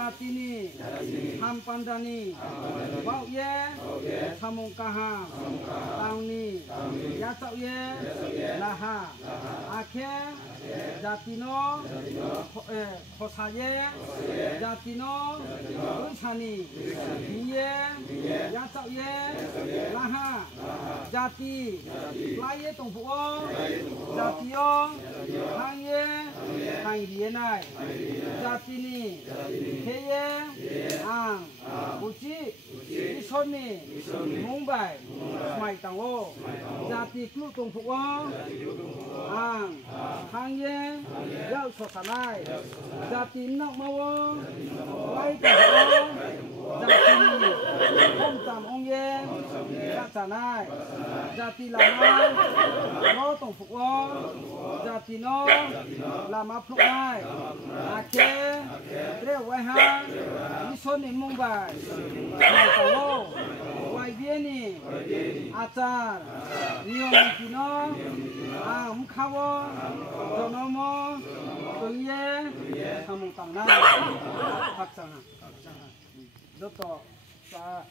Jatini, Hampandani, Bau ye, Samung Kaham, Tauni, Yatau ye, Laha, Ake, Jatino, Kosaye, Jatino, Unsani, Ye, Yatau ye, Laha, Jati, Laye Tongpuo, Jatio, Hang ye, Hang ye nai, Jatini, Heye, Ang, Uci, Isoni, Mumbai, Mai Tangwo, Jati Klu Tongpuo, Ang, Hang ye, Yau Sosanai, Jati Nok Mawo, Lai Tangwo, Jati Hong Tam Ong ye, Sanai, Jati Lama, No Tongpuo, Jati No, Lama Plunai, Ake, Rewaha, Isoni Mumbai, Mai Tangwo, Wai Vieni, Acar, Niong Pino, Am Kawo, Tonomo, Tuye, Samung Tangnai, Paksana, Doto, Sa